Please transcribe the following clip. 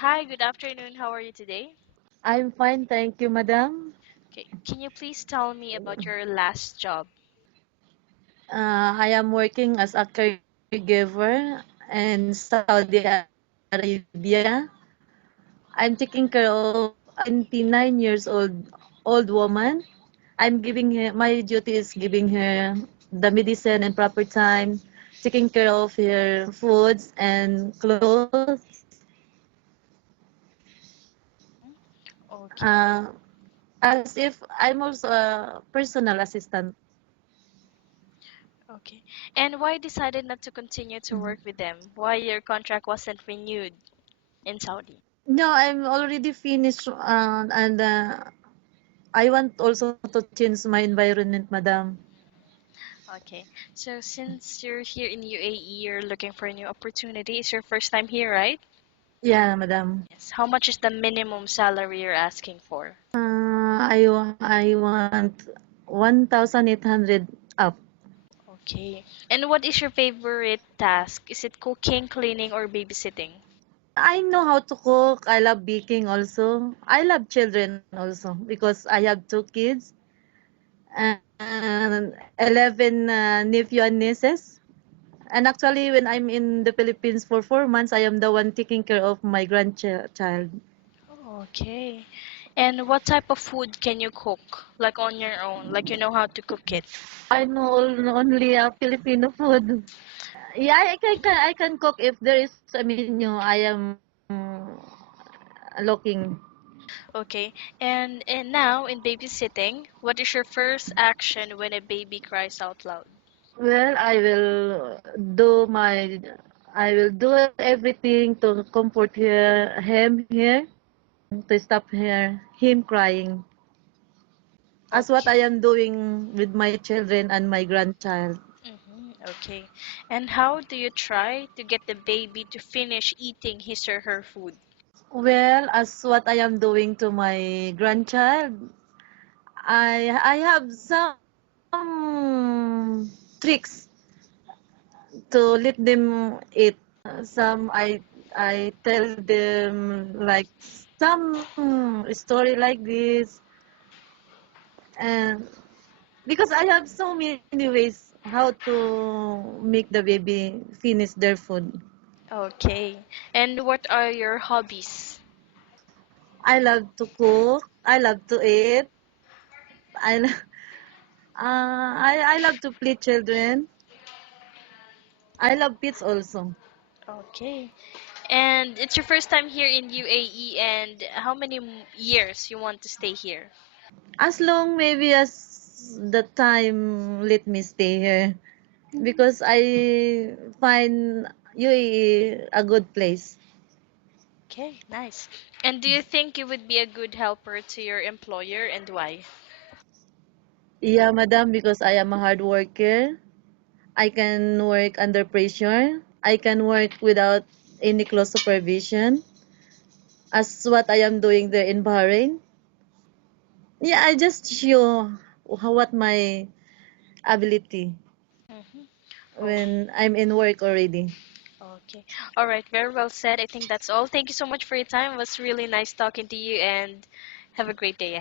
Hi, good afternoon. How are you today? I'm fine, thank you, madam. Okay, can you please tell me about your last job? I am working as a caregiver in Saudi Arabia. I'm taking care of a 29 years old woman. I'm giving her my duty is giving her the medicine in proper time, taking care of her foods and clothes. Okay, Uh, as if I'm also a personal assistant. okay. And why decided not to continue to work with them? Why your contract wasn't renewed in Saudi? No, I'm already finished and I want also to change my environment, madam. Okay, so since you're here in UAE, you're looking for a new opportunity. It's your first time here, right? Yeah, madam. Yes. How much is the minimum salary you're asking for? I want 1,800 up. Okay. And what is your favorite task? Is it cooking, cleaning, or babysitting? I know how to cook. I love baking also. I love children also because I have two kids and 11 nephew and nieces. And actually, when I'm in the Philippines for 4 months, I am the one taking care of my grandchild. Okay. And what type of food can you cook? Like on your own? Like you know how to cook it? I know only Filipino food. Yeah, I can cook if there is a menu. I am looking. Okay. And now in babysitting, what is your first action when a baby cries out loud? Well, I will do everything to comfort him here, to stop him crying. As what I Okay. am doing with my children and my grandchild. Okay. And how do you try to get the baby to finish eating his or her food? Well, as what I am doing to my grandchild, I have some tricks to let them eat. Some I tell them like some story like this, and because I have so many ways how to make the baby finish their food. Okay. And what are your hobbies? I love to cook. I love to eat. I lo- I love to play children. I love pets also. Okay. And it's your first time here in UAE, and how many years you want to stay here? As long maybe as the time let me stay here because I find UAE a good place. Okay, nice. And do you think you would be a good helper to your employer and why? Yeah, madam, because I am a hard worker. I can work under pressure. I can work without any close supervision as what I am doing there in Bahrain. Yeah, I just show what my ability Mm-hmm. Oh, when I'm in work already. okay. All right, very well said. I think that's all. Thank you so much for your time. It was really nice talking to you and have a great day.